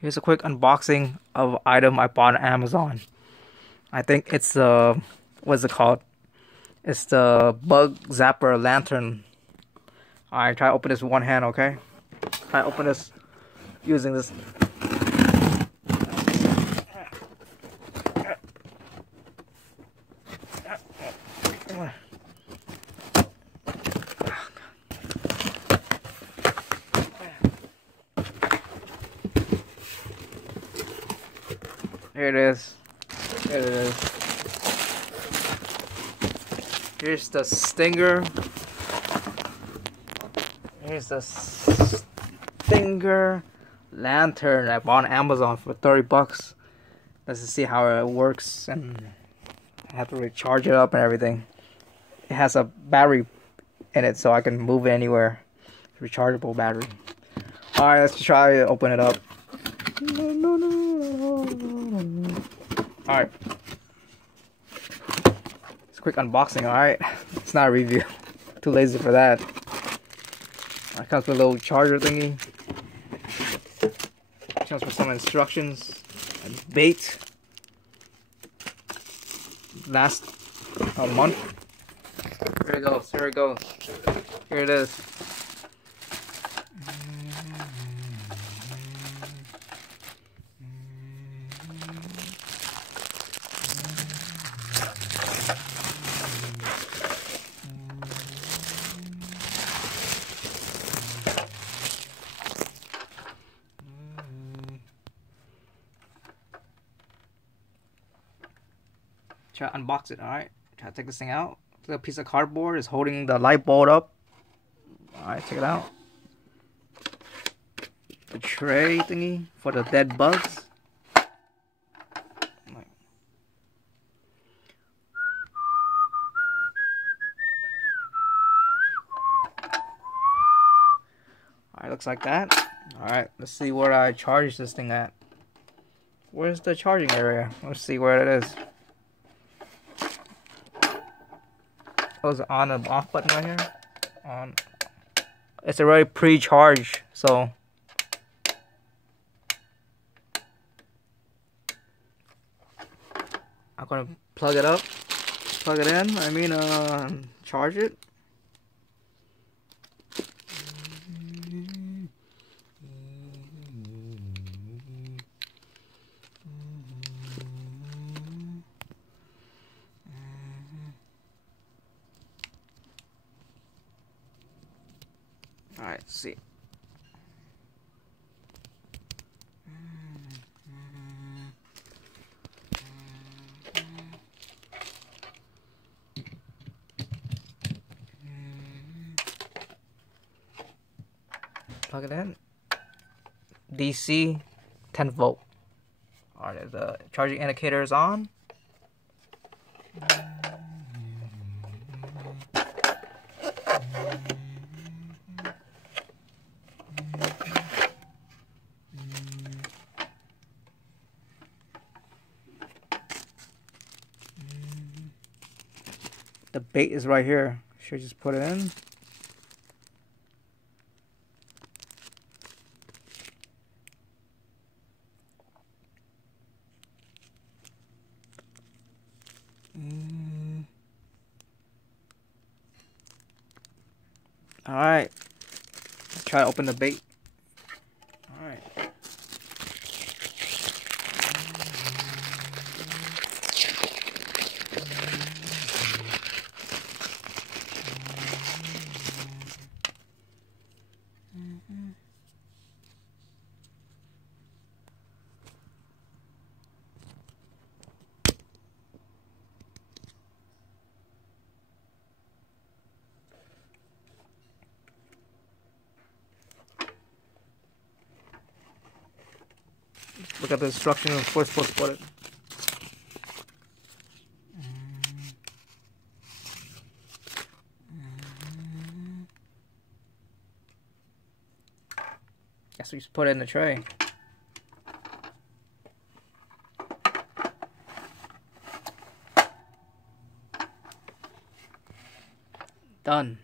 Here's a quick unboxing of an item I bought on Amazon. I think it's what's it called? It's the bug zapper lantern. Alright, try to open this with one hand, okay? Try to open this using this. Here it is. Here it is. Here's the stinger. Here's the stinger lantern I bought on Amazon for 30 bucks. Let's see how it works, and I have to recharge it up and everything. It has a battery in it so I can move it anywhere. Rechargeable battery. Alright, let's try to open it up. Alright. It's a quick unboxing, alright? It's not a review. Too lazy for that. It comes with a little charger thingy. It comes with some instructions. And bait. Last a month. Here it goes, here it goes. Here it is. Try to unbox it, alright? Try to take this thing out. The piece of cardboard is holding the light bulb up. Alright, check it out. The tray thingy for the dead bugs. Alright, looks like that. Alright, let's see where I charge this thing at. Where's the charging area? Let's see where it is. Oh, is it on and off button right here? On. It's already pre-charged, so I'm gonna plug it up, plug it in. Charge it. Alright, let's see. Plug it in. DC 10 volt. Alright, the charging indicator is on. The bait is right here. Should just put it in. Alright. Try to open the bait. Alright. Look at the instructions of where it's supposed to put it. Guess we just put it in the tray. Done.